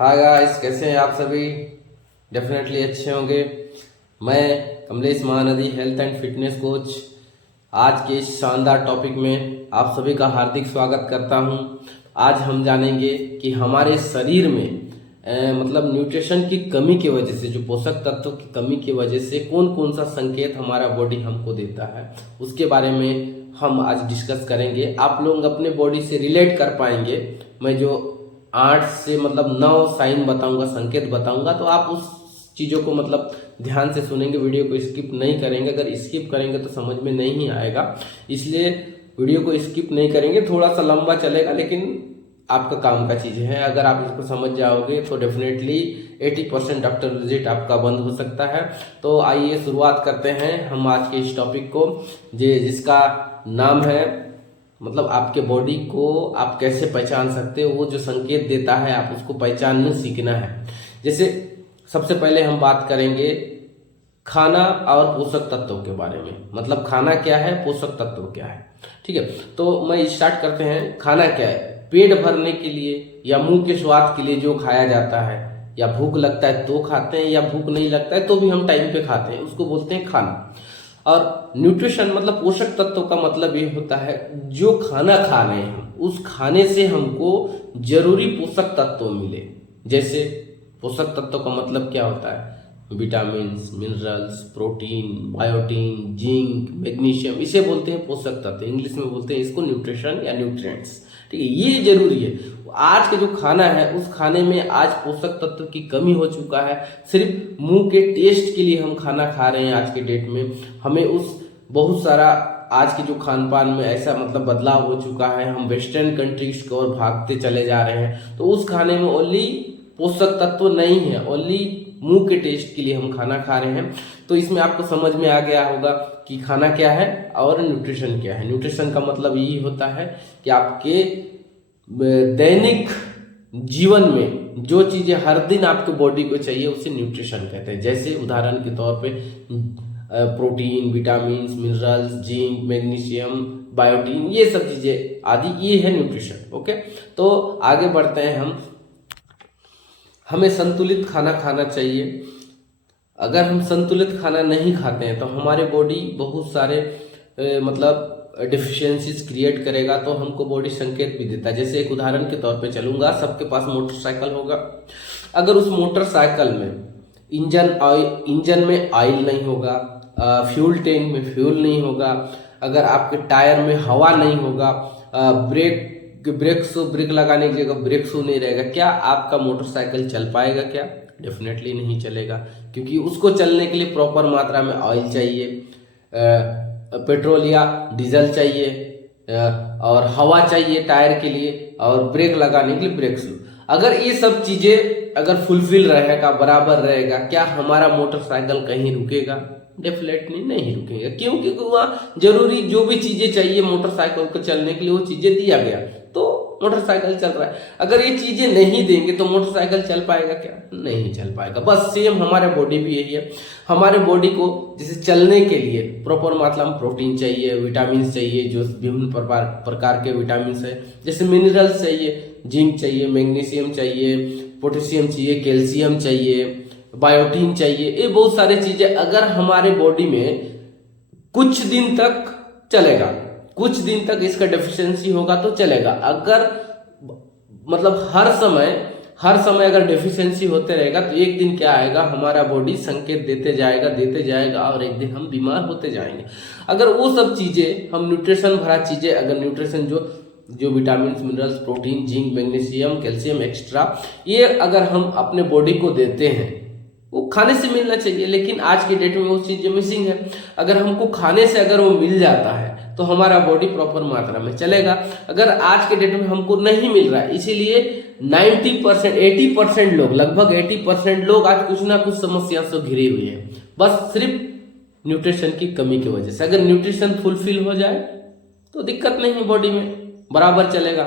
Hi guys, कैसे हैं आप सभी। डेफिनेटली अच्छे होंगे। मैं Kamlesh Mahanadi, health and fitness coach, आज के इस शानदार टॉपिक में आप सभी का हार्दिक स्वागत करता हूं। आज हम जानेंगे कि हमारे शरीर में मतलब न्यूट्रिशन की कमी की वजह से, जो पोषक तत्व की कमी की वजह से कौन कौन सा संकेत हमारा बॉडी हमको देता है, उसके बारे में हम आज डिस्कस करेंगे। आप लोग अपने बॉडी से रिलेट कर पाएंगे। मैं जो 8 से मतलब 9 साइन बताऊंगा, संकेत बताऊंगा, तो आप उस चीज़ों को मतलब ध्यान से सुनेंगे, वीडियो को स्किप नहीं करेंगे। अगर स्किप करेंगे तो समझ में नहीं आएगा, इसलिए वीडियो को स्किप नहीं करेंगे। थोड़ा सा लंबा चलेगा लेकिन आपका काम का चीज़ है। अगर आप इसको समझ जाओगे तो डेफिनेटली 80% डॉक्टर विजिट आपका बंद हो सकता है। तो आइए शुरुआत करते हैं हम आज के इस टॉपिक को, जिसका नाम है मतलब आपके बॉडी को आप कैसे पहचान सकते हो। वो जो संकेत देता है आप उसको पहचानना सीखना है। जैसे सबसे पहले हम बात करेंगे खाना और पोषक तत्वों के बारे में। मतलब खाना क्या है, पोषक तत्व क्या है। ठीक है, तो मैं स्टार्ट करते हैं। खाना क्या है? पेट भरने के लिए या मुंह के स्वाद के लिए जो खाया जाता है, या भूख लगता है तो खाते हैं, या भूख नहीं लगता है तो भी हम टाइम पे खाते हैं, उसको बोलते हैं खाना। और न्यूट्रिशन मतलब पोषक तत्व का मतलब ये होता है जो खाना खा रहे हैं हम, उस खाने से हमको जरूरी पोषक तत्व मिले। जैसे पोषक तत्व का मतलब क्या होता है? Vitamin, minerals, protein, biotin, zinc, magnesium, इसे बोलते हैं पोषक तत्व। इंग्लिश में बोलते हैं इसको न्यूट्रिशन या न्यूट्रिएंट्स। ठीक है, ये जरूरी है। आज का जो खाना है उस खाने में आज पोषक तत्व की कमी हो चुका है। सिर्फ मुंह के टेस्ट के लिए हम खाना खा रहे हैं आज के डेट में। हमें उस बहुत सारा आज के जो खान पान में ऐसा मतलब बदलाव हो चुका है, हम वेस्टर्न कंट्रीज की ओर भागते चले जा रहे हैं। तो उस खाने में ओनली पोषक तत्व नहीं है, ओनली मुंह के टेस्ट के लिए हम खाना खा रहे हैं। तो इसमें आपको समझ में आ गया होगा कि खाना क्या है और न्यूट्रिशन क्या है। न्यूट्रिशन का मतलब यही होता है कि आपके दैनिक जीवन में जो चीजें हर दिन आपके बॉडी को चाहिए उसे न्यूट्रिशन कहते हैं। जैसे उदाहरण के तौर पे protein, vitamin, minerals, zinc, magnesium, biotin, ये सब चीजें आदि, ये है न्यूट्रिशन। ओके, तो आगे बढ़ते हैं हम। हमें संतुलित खाना खाना चाहिए। अगर हम संतुलित खाना नहीं खाते हैं तो हमारे बॉडी बहुत सारे मतलब डिफिशियंसीज क्रिएट करेगा। तो हमको बॉडी संकेत भी देता है। जैसे एक उदाहरण के तौर पे चलूंगा, सबके पास मोटरसाइकिल होगा। अगर उस मोटरसाइकिल में इंजन में ऑयल नहीं होगा, फ्यूल टैंक में फ्यूल नहीं होगा, अगर आपके टायर में हवा नहीं होगा, ब्रेक लगाने की जगह ब्रेक शू नहीं रहेगा, क्या आपका मोटरसाइकिल चल पाएगा? क्या? डेफिनेटली नहीं चलेगा, क्योंकि उसको चलने के लिए प्रॉपर मात्रा में ऑयल चाहिए, पेट्रोल या डीजल चाहिए, और हवा चाहिए टायर के लिए, और ब्रेक लगाने के लिए ब्रेक शू। अगर ये सब चीजें अगर फुलफिल रहेगा, बराबर रहेगा, क्या हमारा मोटरसाइकिल कहीं रुकेगा? डेफिनेटली नहीं रुकेगा। क्यों? क्योंकि वहाँ जरूरी जो भी चीजें चाहिए मोटरसाइकिल को चलने के लिए वो चीजें दिया गया, तो मोटरसाइकिल चल रहा है। अगर ये चीजें नहीं देंगे तो मोटरसाइकिल चल पाएगा? क्या? नहीं चल पाएगा। बस सेम हमारे बॉडी भी यही है। हमारे बॉडी को जैसे चलने के लिए प्रॉपर मात्रा में प्रोटीन चाहिए, विटामिन चाहिए, जो विभिन्न प्रकार के विटामिन है, जैसे मिनरल्स चाहिए, जिंक चाहिए, मैग्नीशियम चाहिए, पोटेशियम चाहिए, कैल्शियम चाहिए, बायोटीन चाहिए। ये बहुत सारी चीजें अगर हमारे बॉडी में कुछ दिन तक चलेगा, कुछ दिन तक इसका डेफिशिएंसी होगा तो चलेगा। अगर मतलब हर समय अगर डेफिशिएंसी होते रहेगा तो एक दिन क्या आएगा, हमारा बॉडी संकेत देते जाएगा और एक दिन हम बीमार होते जाएंगे। अगर वो सब चीजें हम न्यूट्रिशन भरा चीजें, अगर न्यूट्रिशन जो vitamin, minerals, protein, zinc, magnesium, calcium extra, ये अगर हम अपने बॉडी को देते हैं, वो खाने से मिलना चाहिए। लेकिन आज के डेट में वो चीजें मिसिंग है। अगर हमको खाने से अगर वो मिल जाता है तो हमारा बॉडी प्रॉपर मात्रा में चलेगा। अगर आज के डेट में हमको नहीं मिल रहा है, इसीलिए 90% 80% लोग, लगभग 80% लोग आज कुछ ना कुछ समस्या से घिरे हुए हैं, बस सिर्फ न्यूट्रिशन की कमी की वजह से। अगर न्यूट्रिशन फुलफिल हो जाए तो दिक्कत नहीं है, बॉडी में बराबर चलेगा।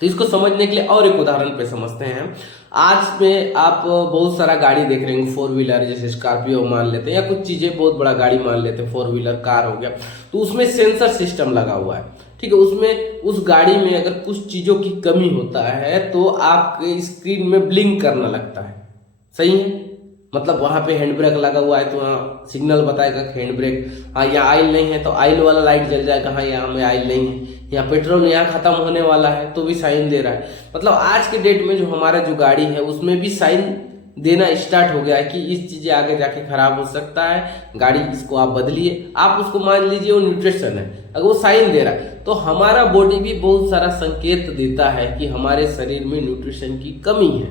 तो इसको समझने के लिए और एक उदाहरण पे समझते हैं। आज में आप बहुत सारा गाड़ी देख रहे हैं, 4 व्हीलर, जैसे स्कॉर्पियो मान लेते हैं, या कुछ चीजें बहुत बड़ा गाड़ी मान लेते हैं, 4 व्हीलर कार हो गया, तो उसमें सेंसर सिस्टम लगा हुआ है। ठीक है, उसमें उस गाड़ी में अगर कुछ चीज़ों की कमी होता है तो आपके स्क्रीन में ब्लिंक करना लगता है। सही है, मतलब वहाँ पे हैंड ब्रेक लगा हुआ है तो वहाँ सिग्नल बताएगा कि हैंड ब्रेक, हाँ यहाँ आयल नहीं है तो आयल वाला लाइट जल जाएगा, हाँ यहाँ में आयल नहीं है, यहाँ पेट्रोल यहाँ खत्म होने वाला है तो भी साइन दे रहा है। मतलब आज के डेट में जो हमारा जो गाड़ी है उसमें भी साइन देना स्टार्ट हो गया है कि इस चीज़ें आगे जाके खराब हो सकता है, गाड़ी इसको आप बदलिए। आप उसको मान लीजिए वो न्यूट्रिशन है, अगर वो साइन दे रहा है तो हमारा बॉडी भी बहुत सारा संकेत देता है कि हमारे शरीर में न्यूट्रिशन की कमी है।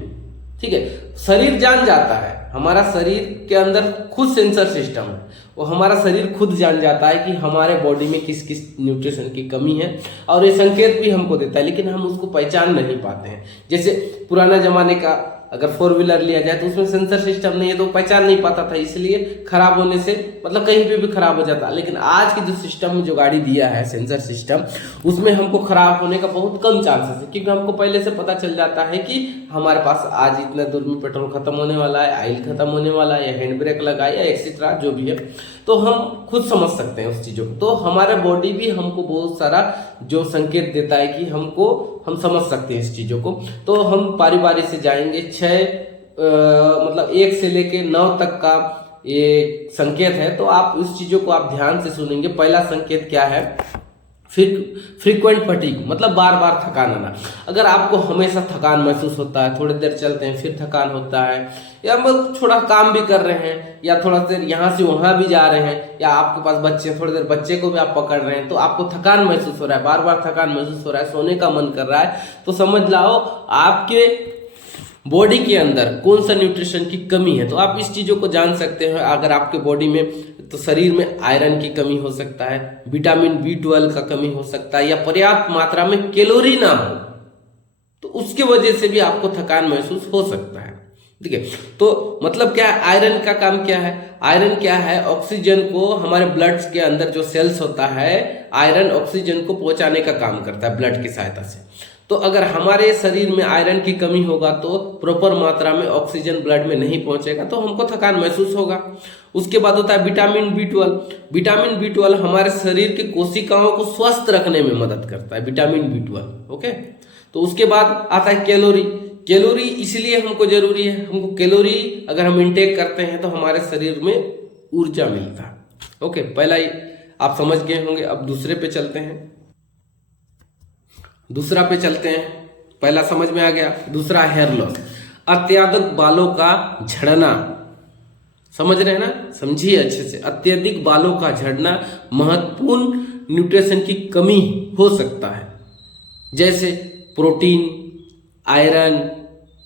ठीक है, शरीर जान जाता है, हमारा शरीर के अंदर खुद सेंसर सिस्टम है, वो हमारा शरीर खुद जान जाता है कि हमारे बॉडी में किस किस न्यूट्रिशन की कमी है और ये संकेत भी हमको देता है, लेकिन हम उसको पहचान नहीं पाते हैं। जैसे पुराना जमाने का अगर 4 व्हीलर लिया जाए तो उसमें सेंसर सिस्टम नहीं है तो पहचान नहीं पाता था, इसलिए खराब होने से मतलब कहीं पे भी खराब हो जाता। लेकिन आज के जो सिस्टम में जो गाड़ी दिया है सेंसर सिस्टम, उसमें हमको खराब होने का बहुत कम चांसेस है, क्योंकि हमको पहले से पता चल जाता है कि हमारे पास आज इतने दूर में पेट्रोल खत्म होने वाला है, ऑयल खत्म होने वाला है, या हैंड ब्रेक लगा या एक्सेट्रा जो भी है, तो हम खुद समझ सकते हैं उस चीज़ों को। तो हमारा बॉडी भी हमको बहुत सारा जो संकेत देता है कि हम समझ सकते हैं इस चीज़ों को। तो हम बारी बारी से जाएंगे, 1 से लेके 9 तक का ये संकेत है, तो आप उस चीज़ों को आप ध्यान से सुनेंगे। पहला संकेत क्या है, फ्रीक्वेंट फटीग, मतलब बार बार थकान आना। अगर आपको हमेशा थकान महसूस होता है, थोड़ी देर चलते हैं फिर थकान होता है, या मतलब थोड़ा काम भी कर रहे हैं या थोड़ा देर यहाँ से वहाँ भी जा रहे हैं, या आपके पास बच्चे, थोड़ी देर बच्चे को भी आप पकड़ रहे हैं तो आपको थकान महसूस हो रहा है, बार बार थकान महसूस हो रहा है, सोने का मन कर रहा है, तो समझ लाओ आपके बॉडी के अंदर कौन सा न्यूट्रिशन की कमी है। तो आप इस चीज़ों को जान सकते हैं। अगर आपके बॉडी में तो शरीर में आयरन की कमी हो सकता है, विटामिन B12 का कमी हो सकता है, या पर्याप्त मात्रा में कैलोरी ना हो तो उसके वजह से भी आपको थकान महसूस हो सकता है। ठीक है, तो मतलब क्या है, आयरन का काम क्या है, आयरन क्या है, ऑक्सीजन को हमारे ब्लड के अंदर जो सेल्स होता है, आयरन ऑक्सीजन को पहुंचाने का काम करता है ब्लड की सहायता से। तो अगर हमारे शरीर में आयरन की कमी होगा तो प्रॉपर मात्रा में ऑक्सीजन ब्लड में नहीं पहुंचेगा तो हमको थकान महसूस होगा। उसके बाद होता है विटामिन B12। विटामिन B12 हमारे शरीर के कोशिकाओं को स्वस्थ रखने में मदद करता है, विटामिन B12। ओके, तो उसके बाद आता है कैलोरी। कैलोरी इसलिए हमको जरूरी है, हमको कैलोरी अगर हम इंटेक करते हैं तो हमारे शरीर में ऊर्जा मिलता है। ओके, पहला ही आप समझ गए होंगे। अब दूसरे पे चलते हैं, दूसरा पे चलते हैं। पहला समझ में आ गया, दूसरा हेयर लॉस, अत्यधिक बालों का झड़ना। समझ रहे हैं ना, समझिए अच्छे से। अत्यधिक बालों का झड़ना महत्वपूर्ण न्यूट्रिशन की कमी हो सकता है, जैसे प्रोटीन, आयरन,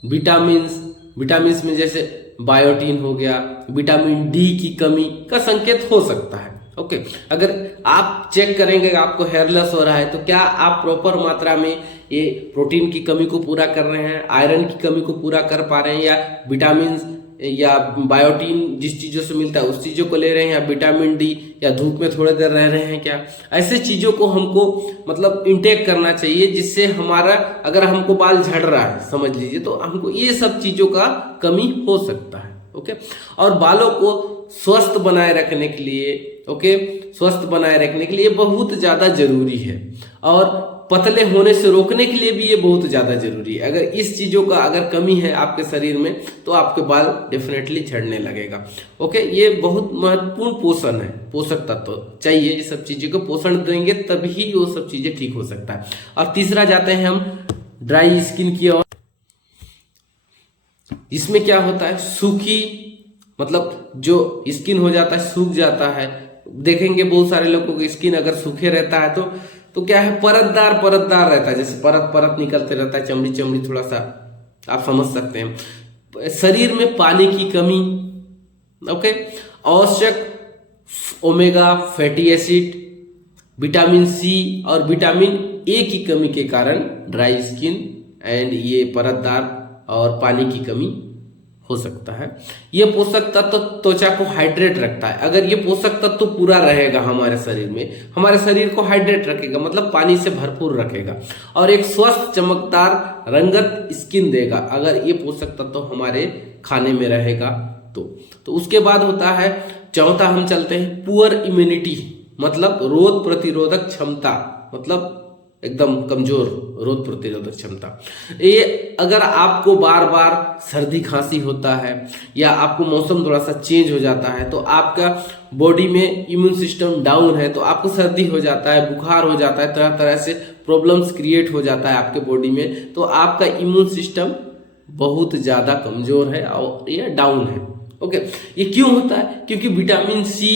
विटामिन्स में जैसे बायोटीन हो गया, विटामिन D की कमी का संकेत हो सकता है। ओके, अगर आप चेक करेंगे आपको हेयर लॉस हो रहा है तो क्या आप प्रॉपर मात्रा में ये प्रोटीन की कमी को पूरा कर रहे हैं, आयरन की कमी को पूरा कर पा रहे हैं, या विटामिन या बायोटीन जिस चीज़ों से मिलता है उस चीज़ों को ले रहे हैं, या विटामिन D, या धूप में थोड़ी देर रह रहे हैं क्या। ऐसे चीज़ों को हमको मतलब इंटेक करना चाहिए, जिससे हमारा अगर हमको बाल झड़ रहा है समझ लीजिए तो हमको ये सब चीज़ों का कमी हो सकता है। ओके, और बालों को स्वस्थ बनाए रखने के लिए, ओके, स्वस्थ बनाए रखने के लिए बहुत ज़्यादा जरूरी है, और पतले होने से रोकने के लिए भी ये बहुत ज़्यादा जरूरी है। अगर इस चीज़ों का अगर कमी है आपके शरीर में तो आपके बाल डेफिनेटली झड़ने लगेगा। ओके, ये बहुत महत्वपूर्ण पोषण है, पोषक तत्व चाहिए, ये सब चीज़ों को पोषण देंगे तभी वो सब चीज़ें ठीक हो सकता है। और तीसरा जाते हैं हम ड्राई स्किन की ओर। इसमें क्या होता है, सूखी, मतलब जो स्किन हो जाता है, सूख जाता है। देखेंगे बहुत सारे लोगों की स्किन अगर सूखे रहता है तो क्या है, परतदार रहता है, जैसे परत निकलते रहता है, चमड़ी थोड़ा सा, आप समझ सकते हैं। शरीर में पानी की कमी, ओके, आवश्यक omega fatty acid, vitamin C और विटामिन A की कमी के कारण ड्राई स्किन एंड ये परतदार और पानी की कमी हो सकता है। ये पोषक तत्व त्वचा को हाइड्रेट रखता है। अगर ये पोषक तत्व पूरा रहेगा हमारे शरीर में, हमारे शरीर को हाइड्रेट रखेगा, मतलब पानी से भरपूर रखेगा, और एक स्वस्थ चमकदार रंगत स्किन देगा अगर ये पोषक तत्व हमारे खाने में रहेगा तो उसके बाद होता है चौथा, हम चलते हैं पुअर इम्यूनिटी, मतलब रोग प्रतिरोधक क्षमता, मतलब एकदम कमजोर रोग प्रतिरोधक क्षमता। ये अगर आपको बार बार सर्दी खांसी होता है या आपको मौसम थोड़ा सा चेंज हो जाता है, तो आपका बॉडी में इम्यून सिस्टम डाउन है, तो आपको सर्दी हो जाता है, बुखार हो जाता है, तरह तरह से प्रॉब्लम्स क्रिएट हो जाता है आपके बॉडी में, तो आपका इम्यून सिस्टम बहुत ज़्यादा कमजोर है और ये डाउन है। ओके, ये क्यों होता है? क्योंकि विटामिन सी,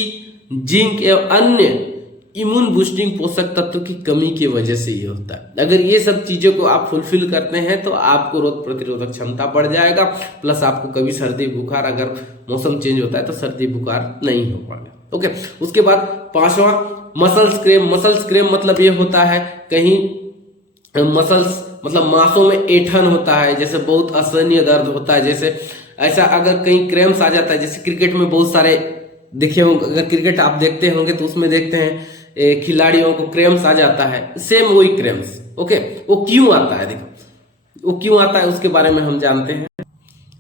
जिंक एवं अन्य इम्यून बूस्टिंग पोषक तत्व की कमी की वजह से ये होता है। अगर ये सब चीजों को आप फुलफिल करते हैं तो आपको रोग प्रतिरोधक क्षमता बढ़ जाएगा, प्लस आपको कभी सर्दी बुखार, अगर मौसम चेंज होता है तो सर्दी बुखार नहीं हो पाएगा। ओके, उसके बाद पांचवा मसल्स क्रैम्प। मसल्स क्रैम्प मतलब ये होता है कहीं मसल्स मतलब मांसों में ऐंठन होता है, जैसे बहुत असहनीय दर्द होता है, जैसे ऐसा अगर कहीं क्रैम्प्स आ जाता है, जैसे क्रिकेट में बहुत सारे देखे होंगे, अगर क्रिकेट आप देखते होंगे तो उसमें देखते हैं खिलाड़ियों को क्रैम्प्स आ जाता है, सेम वही क्रैम्प्स। ओके, वो क्यों आता है? देखो वो क्यों आता है उसके बारे में हम जानते हैं।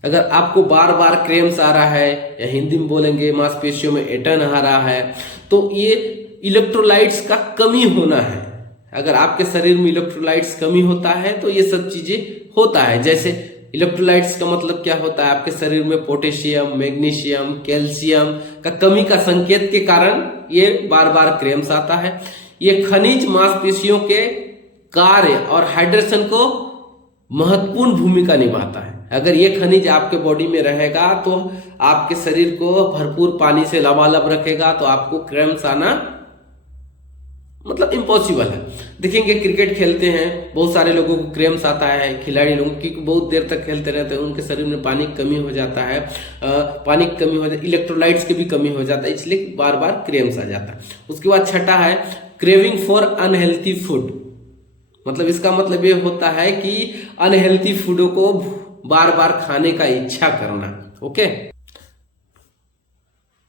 अगर आपको बार बार क्रैम्प्स आ रहा है या हिंदी में बोलेंगे मांसपेशियों में ऐंठन आ रहा है, तो ये इलेक्ट्रोलाइट्स का कमी होना है। अगर आपके शरीर में इलेक्ट्रोलाइट्स कमी होता है तो ये सब चीजें होता है। जैसे इलेक्ट्रोलाइट्स का मतलब क्या होता है? आपके शरीर में पोटेशियम, मैग्नीशियम, कैल्शियम का कमी का संकेत के कारण ये बार बार क्रैम्प्स आता है। ये खनिज मांसपेशियों के कार्य और हाइड्रेशन को महत्वपूर्ण भूमिका निभाता है। अगर ये खनिज आपके बॉडी में रहेगा तो आपके शरीर को भरपूर पानी से लबालब रखेगा, तो आपको क्रैम्प्स आना मतलब इम्पॉसिबल है। देखेंगे क्रिकेट खेलते हैं, बहुत सारे लोगों को क्रैम्प्स आता है, खिलाड़ी लोगों की बहुत देर तक खेलते रहते हैं, उनके शरीर में पानी की कमी हो जाता है, पानी की कमी हो जाती है, इलेक्ट्रोलाइट्स की भी कमी हो जाता है, इसलिए बार बार क्रैम्प्स आ जाता है। उसके बाद छठा है क्रेविंग फॉर अनहेल्थी फूड। मतलब इसका मतलब ये होता है कि अनहेल्थी फूडों को बार बार खाने का इच्छा करना। ओके,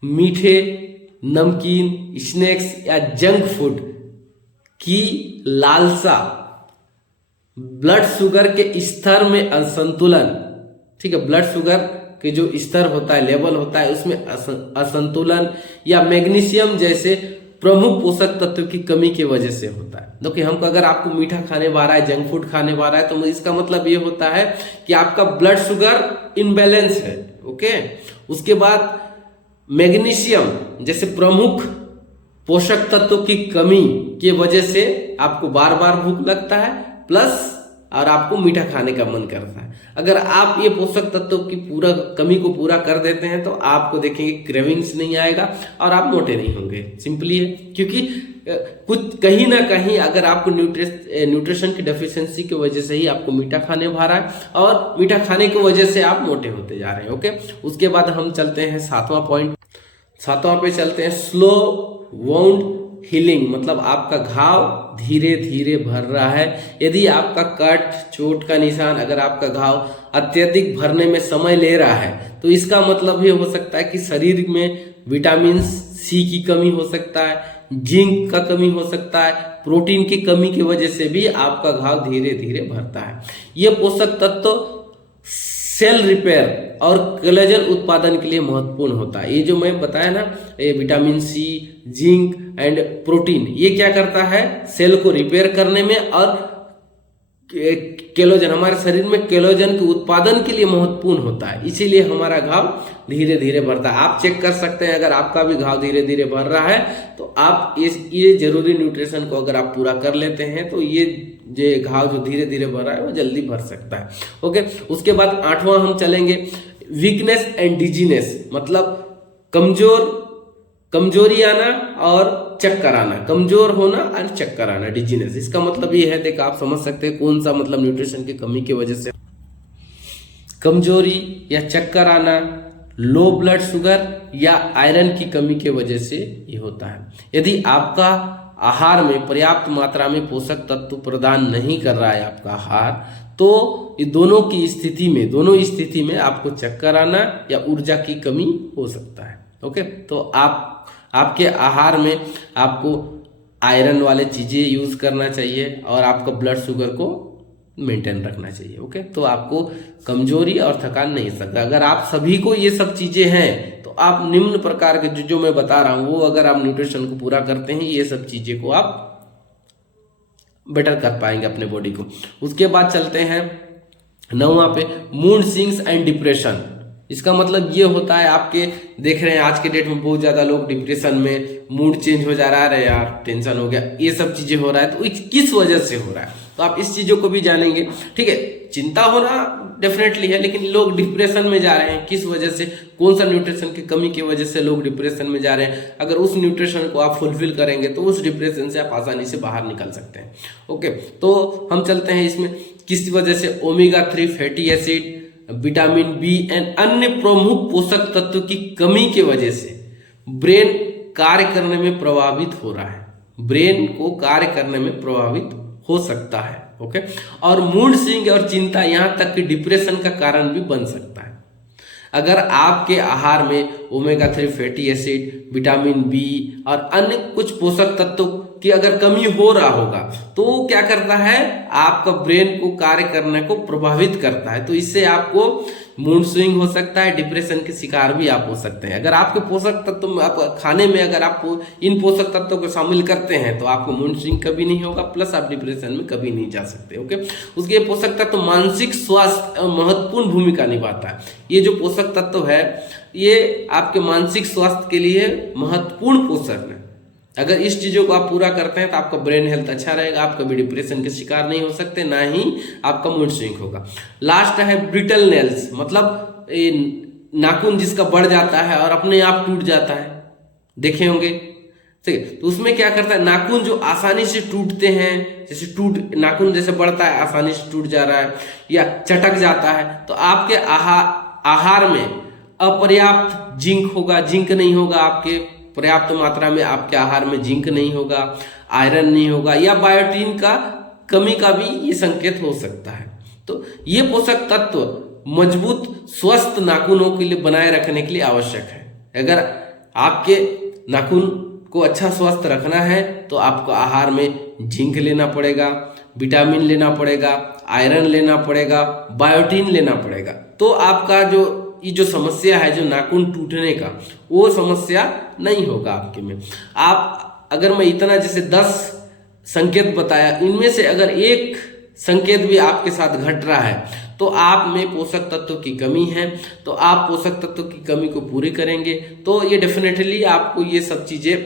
मीठे, नमकीन, स्नैक्स या जंक फूड की लालसा, ब्लड शुगर के स्तर में असंतुलन, ठीक है, ब्लड शुगर के जो स्तर होता है, लेवल होता है, उसमें असंतुलन या मैग्नीशियम जैसे प्रमुख पोषक तत्व की कमी की वजह से होता है। देखिए, हमको अगर आपको मीठा खाने पा रहा है, जंक फूड खाने पा रहा है, तो इसका मतलब ये होता है कि आपका ब्लड शुगर इनबैलेंस है। ओके, उसके बाद मैग्नीशियम जैसे प्रमुख पोषक तत्वों की कमी की वजह से आपको बार बार भूख लगता है, प्लस और आपको मीठा खाने का मन करता है। अगर आप ये पोषक तत्वों की कमी को पूरा कर देते हैं तो आपको देखेंगे क्रेविंग्स नहीं आएगा और आप मोटे नहीं होंगे। सिंपली है, क्योंकि कुछ कहीं ना कहीं अगर आपको न्यूट्रिशन की डेफिशिएंसी की वजह से ही आपको मीठा खाने भा रहा है और मीठा खाने की वजह से आप मोटे होते जा रहे हैं। ओके, उसके बाद हम चलते हैं सातवां पॉइंट। सातवां पे चलते हैं स्लो वाउंड हीलिंग। मतलब आपका घाव धीरे धीरे भर रहा है। यदि आपका कट, चोट का निशान, अगर आपका घाव अत्यधिक भरने में समय ले रहा है तो इसका मतलब ये हो सकता है कि शरीर में विटामिन सी की कमी हो सकता है, जिंक का कमी हो सकता है, प्रोटीन की कमी की वजह से भी आपका घाव धीरे धीरे भरता है। ये पोषक तत्व सेल रिपेयर और कोलेजन उत्पादन के लिए महत्वपूर्ण होता है। ये जो मैं बताया ना, ये vitamin C, zinc and protein, ये क्या करता है? सेल को रिपेयर करने में और कोलेजन, हमारे शरीर में कोलेजन के उत्पादन के लिए महत्वपूर्ण होता है। इसीलिए हमारा घाव धीरे धीरे बढ़ता है। आप चेक कर सकते हैं, अगर आपका भी घाव धीरे धीरे बढ़ रहा है तो आप ये जरूरी न्यूट्रिशन को अगर आप पूरा कर लेते हैं तो ये घाव जो धीरे धीरे बढ़ रहा है वो जल्दी भर सकता है। ओके, उसके बाद आठवां हम चलेंगे वीकनेस एंड डिजीनेस। मतलब कमजोरी आना और चक्कर आना, कमजोर होना और चक्कर आना, डिजीनेस। इसका मतलब ये है, देख आप समझ सकते हैं कौन सा मतलब न्यूट्रिशन की कमी की वजह से कमजोरी या चक्कर आना, लो ब्लड शुगर या आयरन की कमी की वजह से ये होता है। यदि आपका आहार में पर्याप्त मात्रा में पोषक तत्व प्रदान नहीं कर रहा है आपका आहार, तो ये दोनों स्थिति में आपको चक्कर आना या ऊर्जा की कमी हो सकता है। ओके, तो आपके आहार में आपको आयरन वाले चीजें यूज करना चाहिए और आपका ब्लड शुगर को मेंटेन रखना चाहिए। ओके, तो आपको कमजोरी और थकान नहीं सकता। अगर आप सभी को ये सब चीजें हैं तो आप निम्न प्रकार के जो मैं बता रहा हूं वो अगर आप न्यूट्रिशन को पूरा करते हैं, ये सब चीजें को आप बेटर कर पाएंगे अपने बॉडी को। उसके बाद चलते हैं 9वां पे, मूड स्विंग्स एंड डिप्रेशन। इसका मतलब ये होता है, आपके देख रहे हैं आज के डेट में बहुत ज्यादा लोग डिप्रेशन में, मूड चेंज हो जा रहा है, यार टेंशन हो गया, ये सब चीजें हो रहा है, तो किस वजह से हो रहा है, तो आप इस चीजों को भी जानेंगे। ठीक है, चिंता होना डेफिनेटली है, लेकिन लोग डिप्रेशन में जा रहे हैं किस वजह से, कौन सा न्यूट्रिशन की कमी की वजह से लोग डिप्रेशन में जा रहे हैं। अगर उस न्यूट्रिशन को आप फुलफिल करेंगे तो उस डिप्रेशन से आप आसानी से बाहर निकल सकते हैं। ओके, तो हम चलते हैं इसमें, किस वजह से omega 3 fatty acid, vitamin B and अन्य प्रमुख पोषक तत्व की कमी के वजह से ब्रेन कार्य करने में प्रभावित हो रहा है, ब्रेन को कार्य करने में प्रभावित हो सकता है। ओके, और मूड स्विंग और चिंता, यहां तक कि डिप्रेशन का कारण भी बन सकता है। अगर आपके आहार में omega 3 fatty acid, vitamin B और अन्य कुछ पोषक तत्वों की अगर कमी हो रहा होगा तो वो क्या करता है, आपका ब्रेन को कार्य करने को प्रभावित करता है, तो इससे आपको मूड स्विंग हो सकता है, डिप्रेशन के शिकार भी आप हो सकते हैं। अगर आपके पोषक तत्व में, आप खाने में अगर आप इन पोषक तत्वों को शामिल करते हैं तो आपको मूड स्विंग कभी नहीं होगा, प्लस आप डिप्रेशन में कभी नहीं जा सकते। ओके, उसके पोषक तत्व मानसिक स्वास्थ्य महत्वपूर्ण भूमिका निभाता है। ये जो पोषक तत्व है ये आपके मानसिक स्वास्थ्य के लिए महत्वपूर्ण पोषक है। अगर इस चीजों को आप पूरा करते हैं तो आपका ब्रेन हेल्थ अच्छा रहेगा, आप कभी डिप्रेशन के शिकार नहीं हो सकते, ना ही आपका मूड स्विंग होगा। लास्ट है ब्रिटल नेल्स, मतलब नाखून जिसका बढ़ जाता है और अपने आप टूट जाता है, देखे होंगे। ठीक है, तो उसमें क्या करता है, नाखून जो आसानी से टूटते हैं, जैसे नाखून जैसे बढ़ता है आसानी से टूट जा रहा है या चटक जाता है, तो आपके आहार में अपर्याप्त जिंक होगा, जिंक नहीं होगा, आपके पर्याप्त मात्रा में आपके आहार में जिंक नहीं होगा, आयरन नहीं होगा, या बायोटीन का कमी का भी ये संकेत हो सकता है। तो ये पोषक तत्व मजबूत स्वस्थ नाखूनों के लिए बनाए रखने के लिए आवश्यक है। अगर आपके नाखून को अच्छा स्वस्थ रखना है तो आपको आहार में जिंक लेना पड़ेगा, विटामिन लेना पड़ेगा, आयरन लेना पड़ेगा, बायोटीन लेना पड़ेगा, तो आपका जो ये जो समस्या है, जो नाखून टूटने का, वो समस्या नहीं होगा आपके में। आप अगर मैं इतना जैसे 10 संकेत बताया, इनमें से अगर एक संकेत भी आपके साथ घट रहा है तो आप में पोषक तत्व की कमी है, तो आप पोषक तत्व की कमी को पूरी करेंगे तो ये डेफिनेटली आपको ये सब चीजें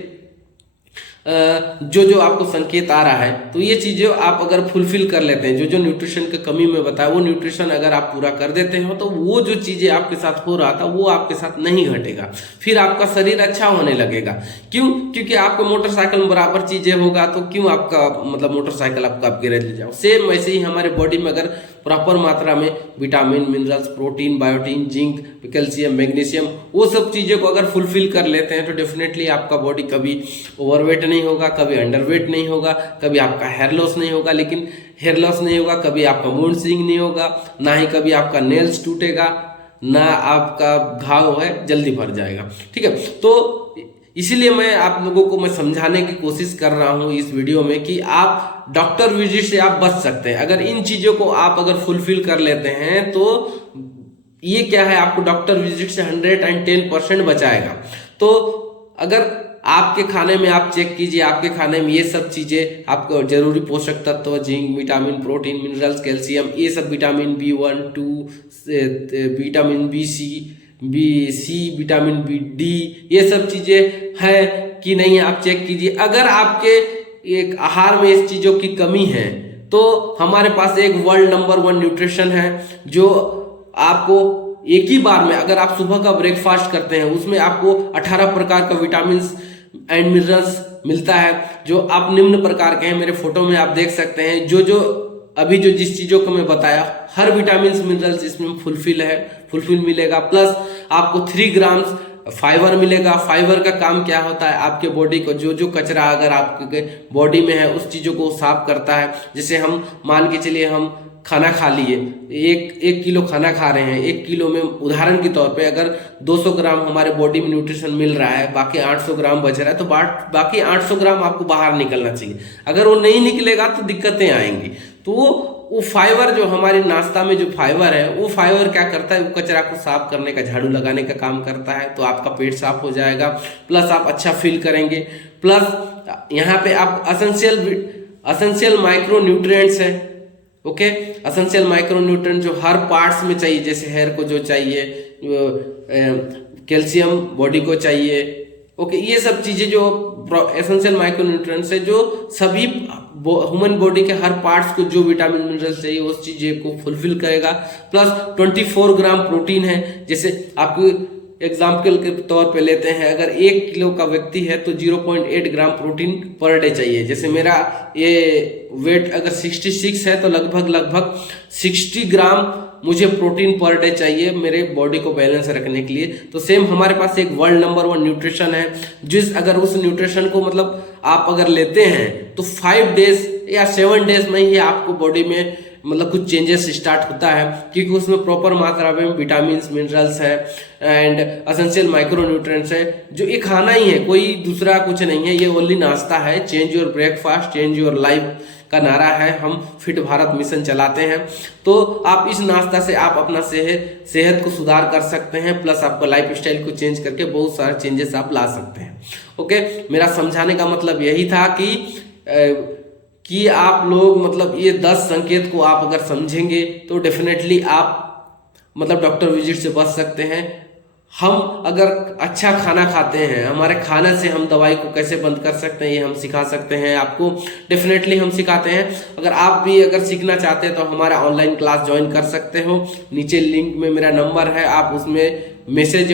जो आपको संकेत आ रहा है, तो ये चीजें आप अगर फुलफिल कर लेते हैं, जो न्यूट्रिशन की कमी में बताया वो न्यूट्रिशन अगर आप पूरा कर देते हो, तो वो जो चीजें आपके साथ हो रहा था वो आपके साथ नहीं घटेगा, फिर आपका शरीर अच्छा होने लगेगा। क्यों? क्योंकि आपको मोटरसाइकिल में बराबर चीजें होगा, तो क्यों आपका मतलब मोटरसाइकिल आपका आप गैरेज ले जाओ। सेम वैसे ही हमारे बॉडी में अगर प्रॉपर मात्रा में vitamin, minerals, protein, biotin, zinc, calcium, magnesium, वो सब चीज़ों को अगर फुलफिल कर लेते हैं तो डेफिनेटली आपका बॉडी कभी ओवरवेट नहीं होगा, कभी अंडरवेट नहीं होगा, कभी आपका हेयर लॉस नहीं होगा, लेकिन हेयर लॉस नहीं होगा, कभी आपका मूड स्विंग नहीं होगा, ना ही कभी आपका नेल्स टूटेगा, ना आपका घाव है जल्दी भर जाएगा। ठीक है, तो इसीलिए मैं आप लोगों को मैं समझाने की कोशिश कर रहा हूं इस वीडियो में कि आप डॉक्टर विजिट से आप बच सकते हैं। अगर इन चीजों को आप अगर फुलफिल कर लेते हैं तो ये क्या है, आपको डॉक्टर विजिट से 110% बचाएगा। तो अगर आपके खाने में आप चेक कीजिए, आपके खाने में ये सब चीजें आपको जरूरी पोषक तत्व, zinc, vitamin, protein, minerals, calcium, ये सब vitamin B1, 2, vitamin B, vitamin B, ये सब चीजें है कि नहीं आप चेक कीजिए। अगर आपके एक आहार में इस चीजों की कमी है तो हमारे पास एक वर्ल्ड नंबर 1 न्यूट्रिशन है जो आपको एक ही बार में, अगर आप सुबह का ब्रेकफास्ट करते हैं उसमें आपको 18 प्रकार का विटामिन एंड मिनरल्स मिलता है, जो आप निम्न प्रकार के हैं, मेरे फोटो में आप देख सकते हैं। जो अभी जिस चीजों को मैं बताया, हर विटामिन मिनरल्स इसमें फुलफिल मिलेगा। प्लस आपको 3 ग्राम फाइबर मिलेगा। फाइबर का काम क्या होता है, आपके बॉडी को जो कचरा अगर आपके बॉडी में है उस चीजों को साफ करता है। जैसे हम मान के चलिए हम खाना खा लिए, एक किलो खाना खा रहे हैं, 1 किलो में उदाहरण के तौर पे अगर 200 ग्राम हमारे बॉडी में न्यूट्रिशन मिल रहा है, बाकी 800 ग्राम बच रहा है, तो बाकी 800 ग्राम आपको बाहर निकलना चाहिए। अगर वो नहीं निकलेगा तो दिक्कतें आएंगी। तो वो फाइबर जो हमारे नाश्ता में जो फाइबर है, वो फाइबर क्या करता है, वो कचरा को साफ करने का, झाड़ू लगाने का काम करता है। तो आपका पेट साफ हो जाएगा, प्लस आप अच्छा फील करेंगे। प्लस यहाँ पे आप एसेंशियल एसेंशियल माइक्रो न्यूट्रिएंट्स है। ओके, एसेंशियल माइक्रो न्यूट्रिएंट जो हर पार्ट्स में चाहिए, जैसे हेयर को जो चाहिए, कैल्शियम बॉडी को चाहिए। ओके, ये सब चीजें जो एसेंशियल माइक्रो न्यूट्रिएंट्स है जो सभी ह्यूमन बॉडी के हर पार्ट्स को जो विटामिन मिनरल्स चाहिए उस चीजें को फुलफिल करेगा। प्लस 24 ग्राम प्रोटीन है। जैसे आपको एग्जाम्पल के तौर पे लेते हैं, अगर 1 किलो का व्यक्ति है तो 0.8 ग्राम प्रोटीन पर डे चाहिए। जैसे मेरा ये वेट अगर 66 है तो लगभग 60 ग्राम मुझे प्रोटीन पर डे चाहिए मेरे बॉडी को बैलेंस रखने के लिए। तो सेम हमारे पास एक वर्ल्ड नंबर 1 न्यूट्रिशन है, जिस अगर उस न्यूट्रिशन को मतलब आप अगर लेते हैं तो 5 डेज या 7 डेज में ही आपको बॉडी में मतलब कुछ चेंजेस स्टार्ट होता है, क्योंकि उसमें प्रॉपर मात्रा में विटामिन मिनरल्स है एंड एसेंशियल माइक्रो न्यूट्रिएंट्स है। जो ये खाना ही है, कोई दूसरा कुछ नहीं है, ये ओनली नाश्ता है। Change your breakfast, change your life का नारा है। हम फिट भारत मिशन चलाते हैं, तो आप इस नाश्ता से आप अपना सेहत को सुधार कर सकते हैं, प्लस आपका लाइफ स्टाइल को चेंज करके बहुत सारे चेंजेस आप ला सकते हैं। ओके, मेरा समझाने का मतलब यही था कि आप लोग मतलब ये 10 संकेत को आप अगर समझेंगे तो डेफिनेटली आप मतलब डॉक्टर विजिट से बच सकते हैं। हम अगर अच्छा खाना खाते हैं, हमारे खाने से हम दवाई को कैसे बंद कर सकते हैं ये हम सिखा सकते हैं आपको, डेफिनेटली हम सिखाते हैं। अगर आप भी अगर सीखना चाहते हैं तो हमारा ऑनलाइन क्लास ज्वाइन कर सकते हो। नीचे लिंक में मेरा नंबर है, आप उसमें मैसेज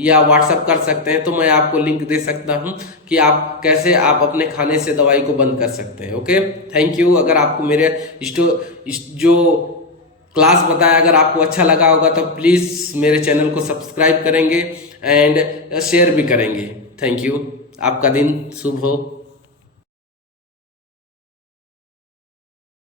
या व्हाट्सअप कर सकते हैं, तो मैं आपको लिंक दे सकता हूं कि आप कैसे आप अपने खाने से दवाई को बंद कर सकते हैं। Okay, thank you. अगर आपको मेरे जो क्लास बताया अगर आपको अच्छा लगा होगा तो प्लीज़ मेरे चैनल को सब्सक्राइब करेंगे एंड शेयर भी करेंगे। Thank you. आपका दिन शुभ हो।